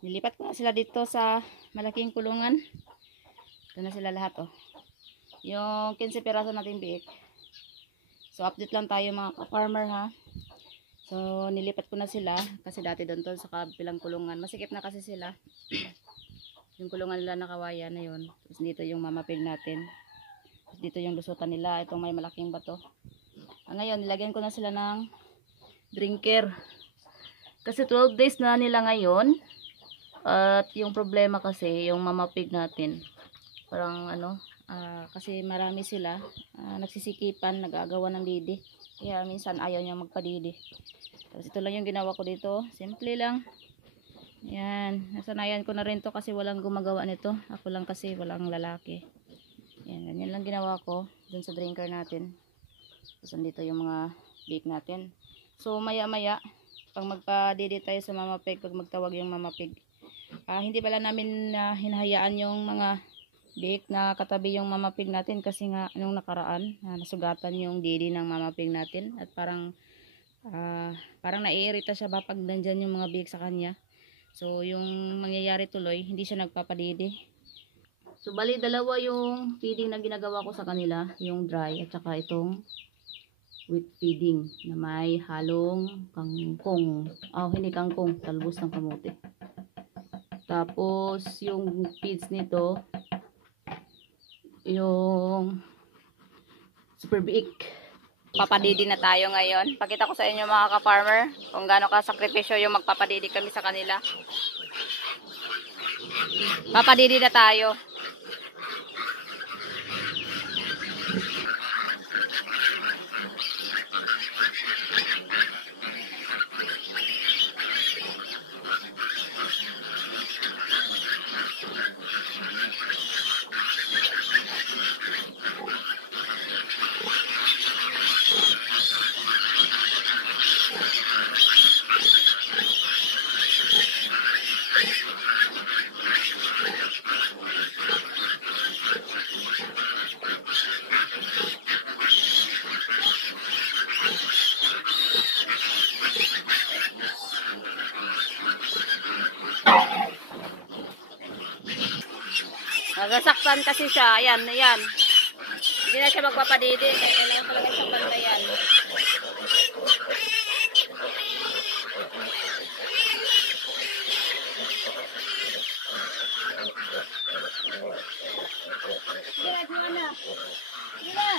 Nilipat ko na sila dito sa malaking kulungan. Ito na sila lahat, oh. Yung 15 piraso nating biik. So, update lang tayo mga ka-farmer, ha. So, nilipat ko na sila kasi dati doon to sa kabilang kulungan. Masikip na kasi sila. Yung kulungan nila na kawayan na yun. Tapos dito yung mamapig natin. Tapos dito yung lusutan nila. Itong may malaking bato. Ngayon, nilagyan ko na sila ng drinker. Kasi 12 days na nila ngayon. At yung problema kasi, yung mamapig natin. Parang ano, kasi marami sila. Nagsisikipan, nagagawa ng didi. Kaya minsan ayaw niya magpadidi. Tapos ito lang yung ginawa ko dito. Simple lang. Yan. Nasanayan ko na rin to kasi walang gumagawa nito. Ako lang kasi walang lalaki. Yan. Ganyan lang ginawa ko dun sa drinker natin. Tapos andito yung mga bake natin. So maya maya, pag magpadidi tayo sa mamapig, pag magtawag yung mamapig, hindi pala namin hinahayaan yung mga bake na katabi yung mamapig natin kasi nga nung nakaraan nasugatan yung didi ng mamapig natin at parang naiirita siya ba pag nandyan yung mga bake sa kanya. So yung mangyayari tuloy, hindi siya nagpapadidi. So bali dalawa yung feeding na ginagawa ko sa kanila, yung dry at saka itong wheat feeding na may halong kangkong. Hindi kangkong, talbos ng kamote. Tapos yung feeds nito, yung super big. Papadidi na tayo ngayon. Pakita ko sa inyo mga ka-farmer kung gaano ka sakripisyo yung magpapadidi kami sa kanila. Papadidi na tayo. Nagasaktan kasi siya. Ayan, ayan. Hindi na siya magpapadidi. Kailangan talaga siyang bantayan. Sige, Juana. Sige na.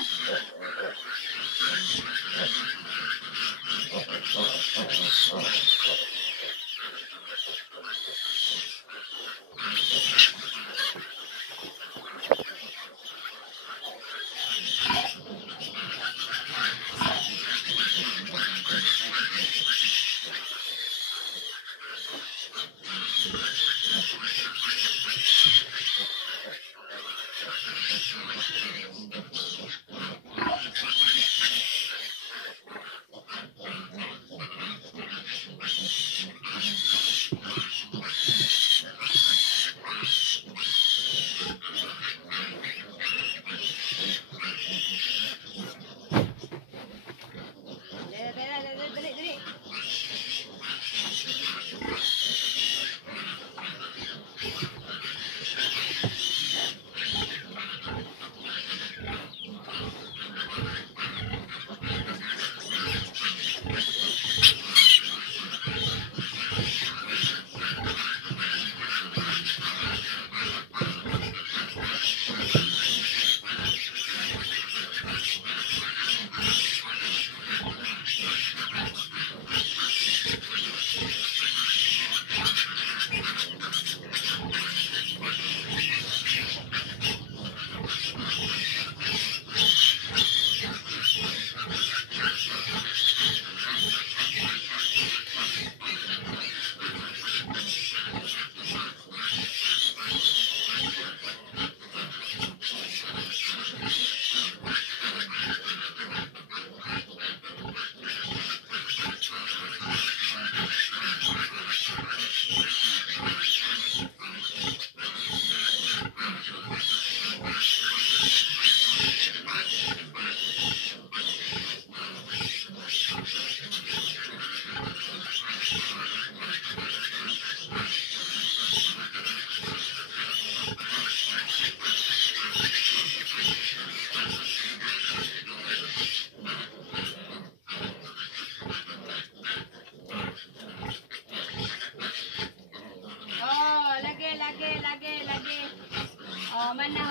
Humana.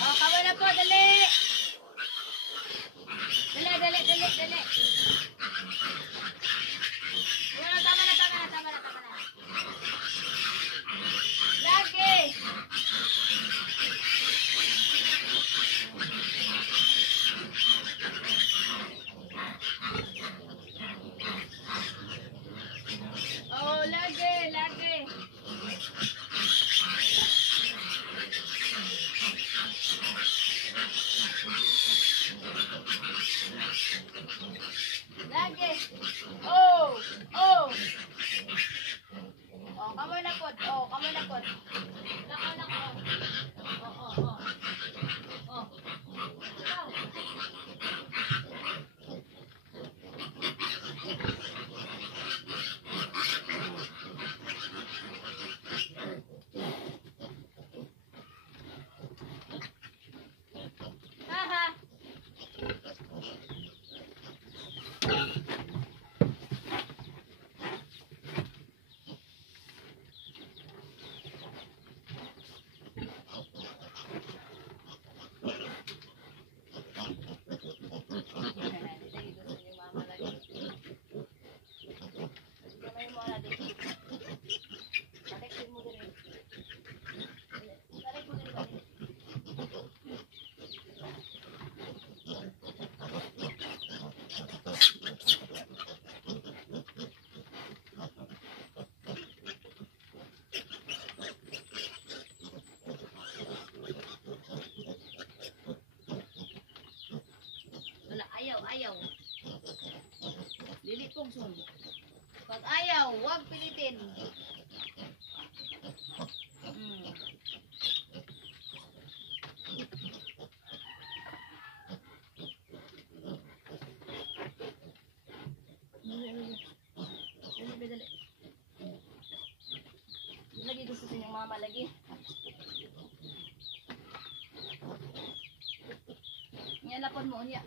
Oh, kamu na po, dali. Dali. Oh, tama na. Lagi. Oh, lagi. Lagi. Oh. Oh, kamu na po. Nako. Oh. Oh. Ikaw. Haha. Wala, ayaw. Dili pong sun. Pag ayaw, huwag pilitin. Dali. Lagi gusto sa inyong mama lagi. Yan lapon mo niya.